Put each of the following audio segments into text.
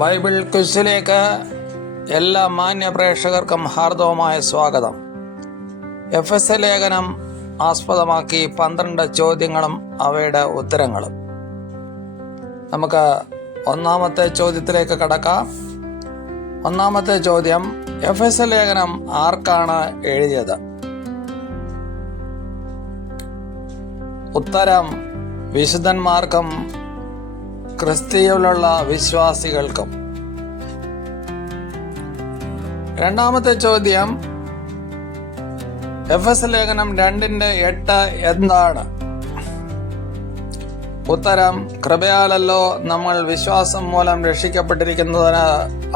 Bible ക്വിസിലേക്ക് എല്ലാ മാന്യ പ്രേക്ഷകർക്കും ഹാർദവമായ സ്വാഗതം. എഫെസ്യ ലേഖനം ആസ്പദമാക്കി 12 ചോദ്യങ്ങളും അവയുടെ ഉത്തരങ്ങളും. നമുക്ക് ഒന്നാമത്തെ ചോദ്യത്തിലേക്ക് കടക്കാം. ഒന്നാമത്തെ ചോദ്യം, എഫെസ്യ ലേഖനം ആർക്കാണ് എഴുതിയത്? ഉത്തരം വിശുദ്ധന്മാർക്കും ക്രിസ്തുവിലുള്ള വിശ്വാസികൾക്കും. രണ്ടാമത്തെ ചോദ്യം, എഫെസ്യ ലേഖനം 2:8 എന്താണ്? ഉത്തരം കൃപയാലല്ലോ നമ്മൾ വിശ്വാസം മൂലം രക്ഷിക്കപ്പെട്ടിരിക്കുന്നതിന്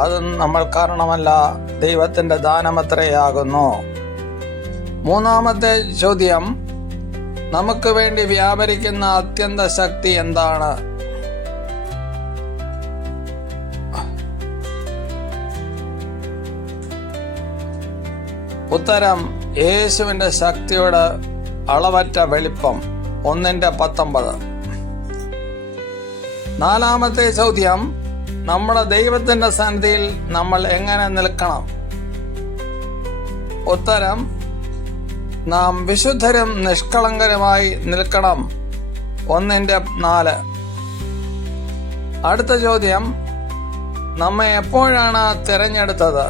അത് നമ്മൾ കാരണമല്ല, ദൈവത്തിന്റെ ദാനമത്രയാകുന്നു. മൂന്നാമത്തെ ചോദ്യം, നമുക്ക് വേണ്ടി വ്യാപരിക്കുന്ന അത്യന്ത ശക്തി എന്താണ്? ഉത്തരം യേശുവിന്റെ ശക്തിയുടെ അളവറ്റ വെളിപ്പം 1:19. നാലാമത്തെ ചോദ്യം, നമ്മുടെ ദൈവത്തിന്റെ സന്നിധിയിൽ നമ്മൾ എങ്ങനെ നിൽക്കണം? ഉത്തരം നാം വിശുദ്ധരും നിഷ്കളങ്കരുമായി നിൽക്കണം 1:4. അടുത്ത ചോദ്യം, നമ്മെ എപ്പോഴാണ് തിരഞ്ഞെടുത്തത്?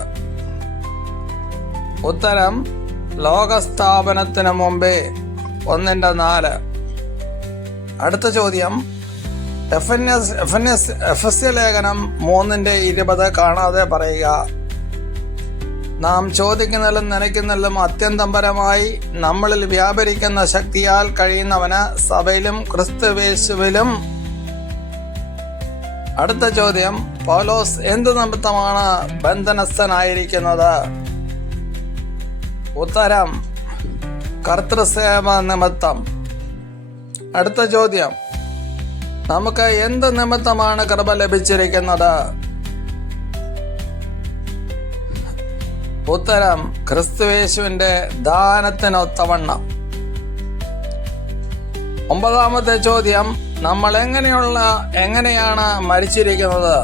ഉത്തരം ലോകസ്ഥാപനത്തിന് മുമ്പേ 1:4. അടുത്ത ചോദ്യം, എഫെസ്യ ലേഖനം 3:20 കാണാതെ പറയുക. നാം ചോദിക്കുന്നതിലും നനയ്ക്കുന്നതിലും അത്യന്തം പരമായി നമ്മളിൽ വ്യാപരിക്കുന്ന ശക്തിയാൽ കഴിയുന്നവന് സഭയിലും ക്രിസ്തുവേശുവിലും. അടുത്ത ചോദ്യം, പൗലോസ് എന്ത് നിമിത്തമാണ് ബന്ധനസ്ഥനായിരിക്കുന്നത്? ഉത്തരം കർത്തൃസേവ നിമിത്തം. അടുത്ത ചോദ്യം, നമുക്ക് എന്ത് നിമിത്തമാണ് കൃപ ലഭിച്ചിരിക്കുന്നത്? ഉത്തരം ക്രിസ്തുയേശുവിന്റെ ദാനത്തിനൊത്തവണ്ണം. 9ാമത്തെ ചോദ്യം, നമ്മൾ എങ്ങനെയാണ് മരിച്ചിരിക്കുന്നത്?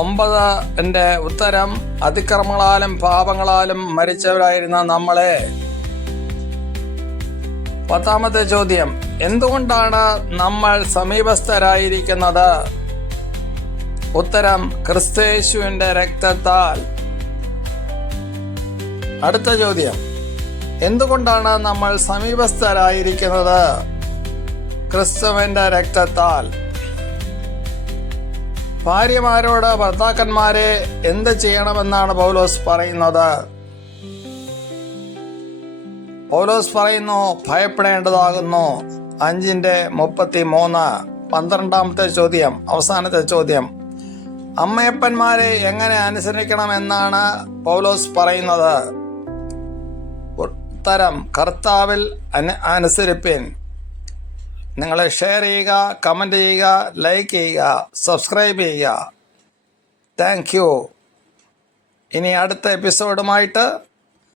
ഒമ്പതിന്റെ ഉത്തരം അതിക്രമങ്ങളാലും പാപങ്ങളാലും മരിച്ചവരായിരുന്ന നമ്മളെ. 10ാമത്തെ ചോദ്യം, എന്തുകൊണ്ടാണ് നമ്മൾ സമീപസ്ഥരായിരിക്കുന്നത്? ഉത്തരം ക്രിസ്തുയേശുവിന്റെ രക്തത്താൽ. അടുത്ത ചോദ്യം, എന്തുകൊണ്ടാണ് നമ്മൾ സമീപസ്ഥരായിരിക്കുന്നത്? ക്രിസ്തുവിന്റെ രക്തത്താൽ. ഭാര്യമാരോട് ഭർത്താക്കന്മാരെ എന്ത് ചെയ്യണമെന്നാണ് പൗലോസ് പറയുന്നത്? പൗലോസ് പറയുന്നു, ഭയപ്പെടേണ്ടതാകുന്നു 5:33. 12ാമത്തെ ചോദ്യം, അവസാനത്തെ ചോദ്യം, അമ്മയപ്പന്മാരെ എങ്ങനെ അനുസരിക്കണമെന്നാണ് പൗലോസ് പറയുന്നത്? ഉത്തരം കർത്താവിൽ അനുസരിപ്പിൻ. നിങ്ങൾ ഷെയർ ചെയ്യുക, കമൻറ്റ് ചെയ്യുക, ലൈക്ക് ചെയ്യുക, സബ്സ്ക്രൈബ് ചെയ്യുക. Thank you. ഇനി അടുത്ത എപ്പിസോഡുമായിട്ട്